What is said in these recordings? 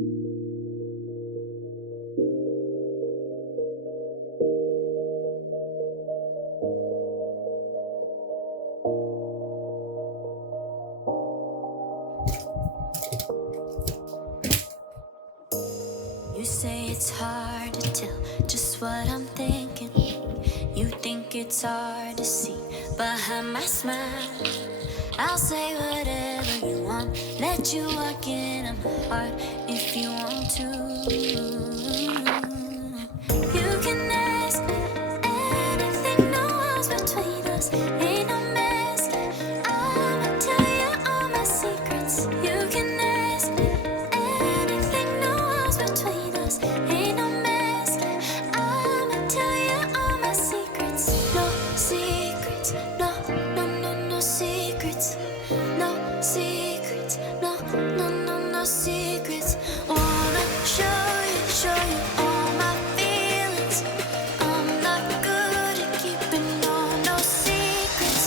You say it's hard to tell just what I'm thinking. You think it's hard to see behind my smile. I'll say whatever you want, let you walk in on my heart if you want to. You can ask anything, no walls between us, ain't no mask. I'ma tell you all my secrets. You can ask anything, no walls between us, ain't no mask. I'ma tell you all my secrets. No secrets, no, no, no, no secrets. No secrets, no, no, no, no secrets. Wanna show you all my feelings. I'm not good at keeping no secrets.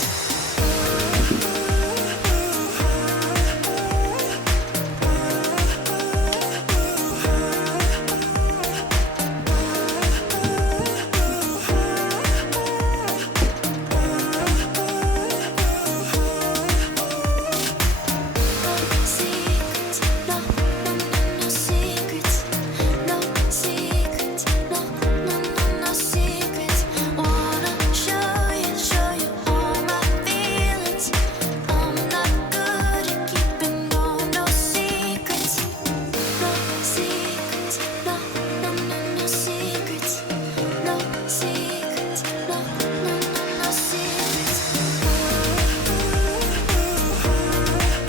Secrets, no, no, no, no secrets. No secrets, no, no, no, no secrets. Wanna show you all my feelings. I'm not good at keeping no secrets. No secrets, no, no, no, no secrets. No secrets, no, no, no, no secrets. No secrets,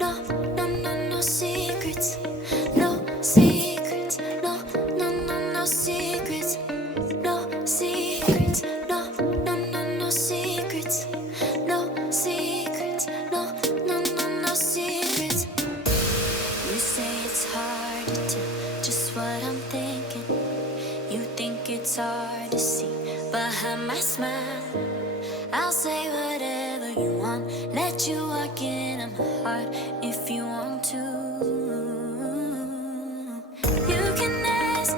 no, no, no, no secrets. No secrets, no, no, no, no secrets. No secrets, no, no, no, no secrets. No secrets, no, no, no, no secrets. You say it's hard to tell just what I'm thinking. You think it's hard to see behind my smile. I'll say whatever you want, let you walk in on my heart if you want to. You can ask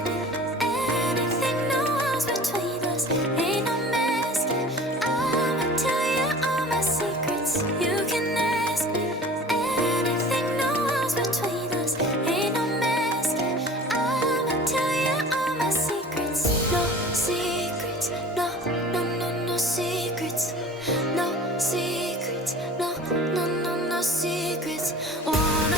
anything, no walls between us, ain't no mask. I'ma tell you all my secrets. You can ask anything, no walls between us, ain't no mask. I'ma tell you all my secrets. No secrets, no, no, no, no secrets. No secrets, no, no, no, no secrets. Wanna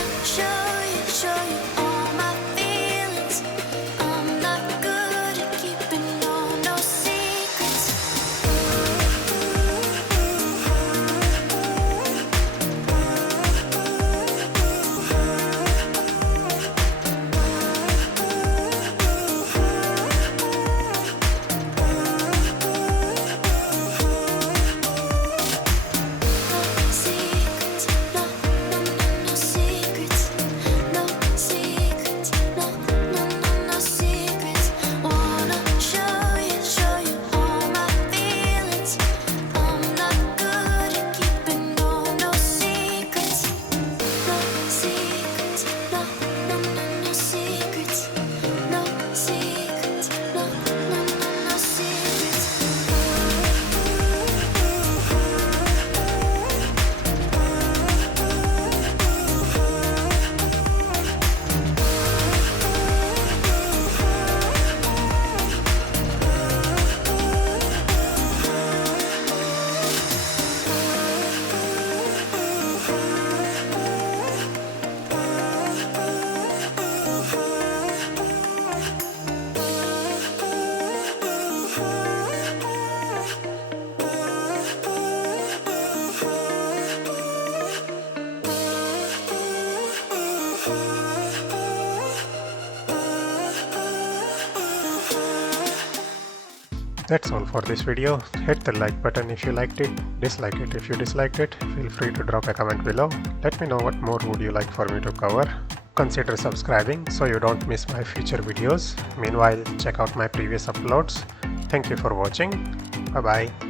That's all for this video. Hit the like button if you liked it, dislike it if you disliked it. Feel free to drop a comment below. Let me know what more would you like for me to cover. Consider subscribing so you don't miss my future videos. Meanwhile, check out my previous uploads. Thank you for watching. Bye bye.